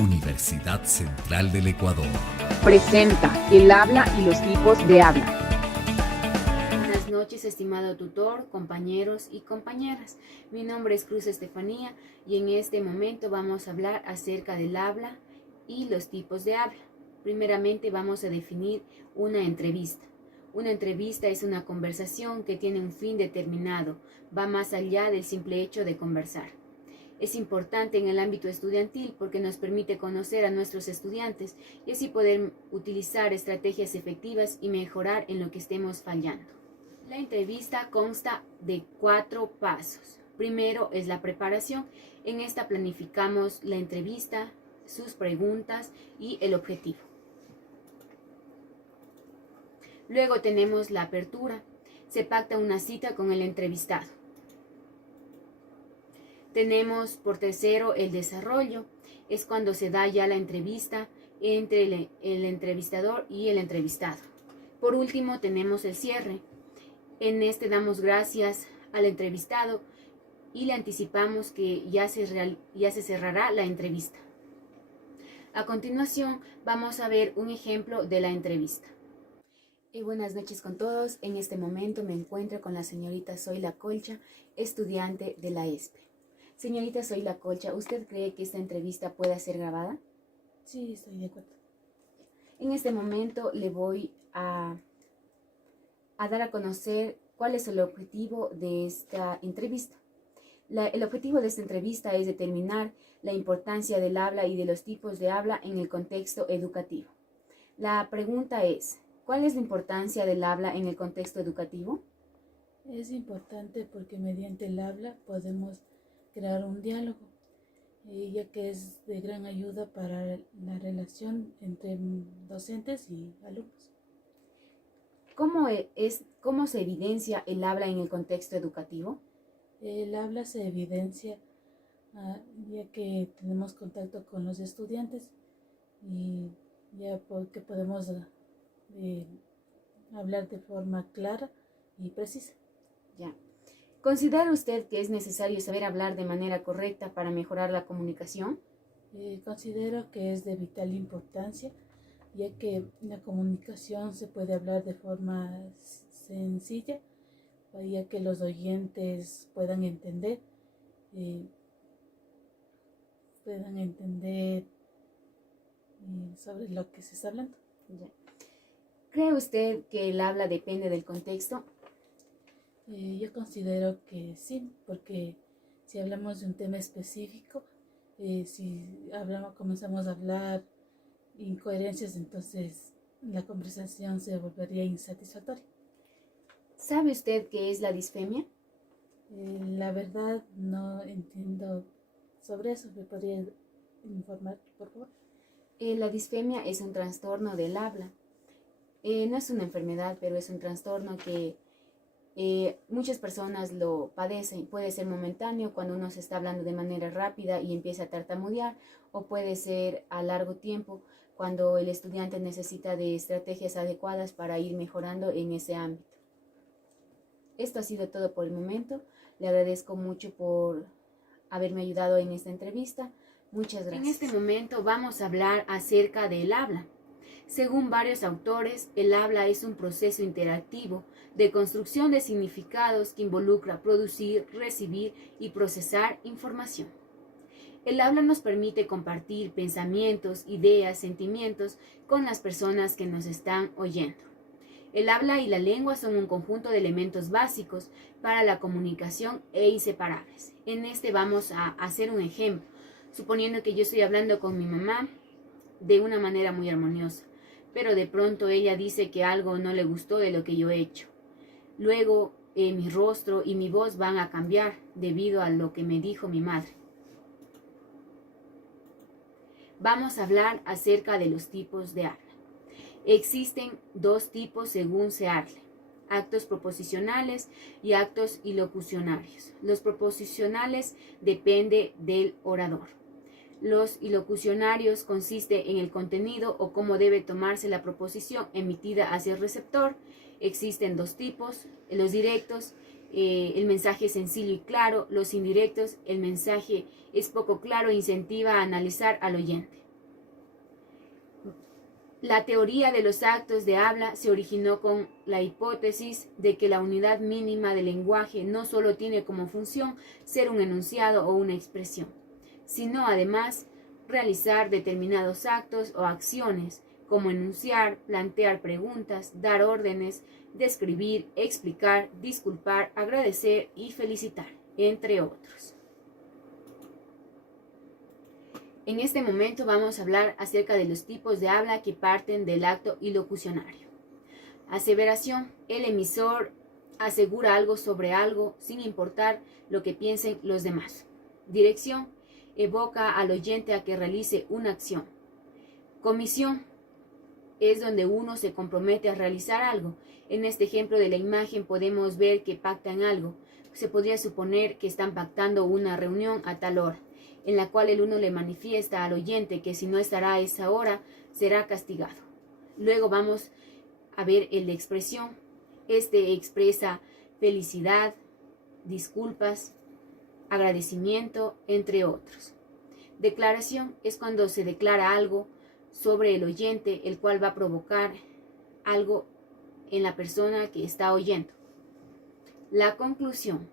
Universidad Central del Ecuador presenta el habla y los tipos de habla. Buenas noches, estimado tutor, compañeros y compañeras. Mi nombre es Cruz Estefanía y en este momento vamos a hablar acerca del habla y los tipos de habla. Primeramente vamos a definir una entrevista. Una entrevista es una conversación que tiene un fin determinado, va más allá del simple hecho de conversar. Es importante en el ámbito estudiantil porque nos permite conocer a nuestros estudiantes y así poder utilizar estrategias efectivas y mejorar en lo que estemos fallando. La entrevista consta de 4 pasos. Primero es la preparación. En esta planificamos la entrevista, sus preguntas y el objetivo. Luego tenemos la apertura. Se pacta una cita con el entrevistado. Tenemos por tercero el desarrollo. Es cuando se da ya la entrevista entre el entrevistador y el entrevistado. Por último tenemos el cierre. En este damos gracias al entrevistado y le anticipamos que ya se cerrará la entrevista. A continuación vamos a ver un ejemplo de la entrevista. Buenas noches con todos. En este momento me encuentro con la señorita Zoila Colcha, estudiante de la ESPE. Señorita Zoila Colcha, ¿usted cree que esta entrevista pueda ser grabada? Sí, estoy de acuerdo. En este momento le voy a dar a conocer cuál es el objetivo de esta entrevista. El objetivo de esta entrevista es determinar la importancia del habla y de los tipos de habla en el contexto educativo. La pregunta es, ¿cuál es la importancia del habla en el contexto educativo? Es importante porque mediante el habla podemos crear un diálogo, ya que es de gran ayuda para la relación entre docentes y alumnos. ¿Cómo se evidencia el habla en el contexto educativo? El habla se evidencia ya que tenemos contacto con los estudiantes y ya porque podemos hablar de forma clara y precisa. Ya. ¿Considera usted que es necesario saber hablar de manera correcta para mejorar la comunicación? Considero que es de vital importancia, ya que la comunicación se puede hablar de forma sencilla, ya que los oyentes puedan entender sobre lo que se está hablando. Ya. ¿Cree usted que el habla depende del contexto? Yo considero que sí, porque si hablamos de un tema específico, comenzamos a hablar incoherencias, entonces la conversación se volvería insatisfactoria. ¿Sabe usted qué es la disfemia? La verdad no entiendo sobre eso. ¿Me podría informar, por favor? La disfemia es un trastorno del habla. No es una enfermedad, pero es un trastorno que muchas personas lo padecen. Puede ser momentáneo cuando uno se está hablando de manera rápida y empieza a tartamudear, o puede ser a largo tiempo cuando el estudiante necesita de estrategias adecuadas para ir mejorando en ese ámbito. Esto ha sido todo por el momento. Le agradezco mucho por haberme ayudado en esta entrevista. Muchas gracias. En este momento vamos a hablar acerca del habla. Según varios autores, el habla es un proceso interactivo de construcción de significados que involucra producir, recibir y procesar información. El habla nos permite compartir pensamientos, ideas, sentimientos con las personas que nos están oyendo. El habla y la lengua son un conjunto de elementos básicos para la comunicación e inseparables. En este vamos a hacer un ejemplo, suponiendo que yo estoy hablando con mi mamá de una manera muy armoniosa, pero de pronto ella dice que algo no le gustó de lo que yo he hecho. Luego mi rostro y mi voz van a cambiar debido a lo que me dijo mi madre. Vamos a hablar acerca de los tipos de habla. Existen 2 tipos según se hable: actos proposicionales y actos ilocucionarios. Los proposicionales dependen del orador. Los ilocucionarios consiste en el contenido o cómo debe tomarse la proposición emitida hacia el receptor. Existen 2 tipos: los directos, el mensaje es sencillo y claro; los indirectos, el mensaje es poco claro e incentiva a analizar al oyente. La teoría de los actos de habla se originó con la hipótesis de que la unidad mínima del lenguaje no solo tiene como función ser un enunciado o una expresión, sino además realizar determinados actos o acciones, como enunciar, plantear preguntas, dar órdenes, describir, explicar, disculpar, agradecer y felicitar, entre otros. En este momento vamos a hablar acerca de los tipos de habla que parten del acto ilocucionario. Aseveración: el emisor asegura algo sobre algo sin importar lo que piensen los demás. Dirección: evoca al oyente a que realice una acción. Comisión: es donde uno se compromete a realizar algo. En este ejemplo de la imagen podemos ver que pactan algo. Se podría suponer que están pactando una reunión a tal hora, en la cual el uno le manifiesta al oyente que si no estará a esa hora, será castigado. Luego vamos a ver el de expresión. Este expresa felicidad, disculpas, agradecimiento, entre otros. Declaración: es cuando se declara algo sobre el oyente, el cual va a provocar algo en la persona que está oyendo. La conclusión: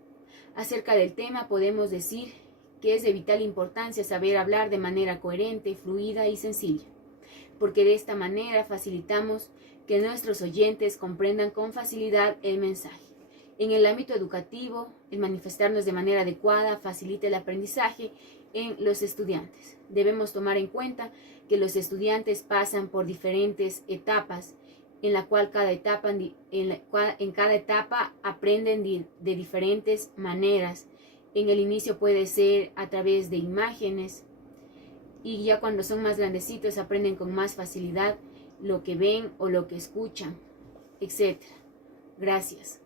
acerca del tema podemos decir que es de vital importancia saber hablar de manera coherente, fluida y sencilla, porque de esta manera facilitamos que nuestros oyentes comprendan con facilidad el mensaje. En el ámbito educativo, el manifestarnos de manera adecuada facilita el aprendizaje en los estudiantes. Debemos tomar en cuenta que los estudiantes pasan por diferentes etapas, en cada etapa aprenden de diferentes maneras. En el inicio puede ser a través de imágenes, y ya cuando son más grandecitos aprenden con más facilidad lo que ven o lo que escuchan, etc. Gracias.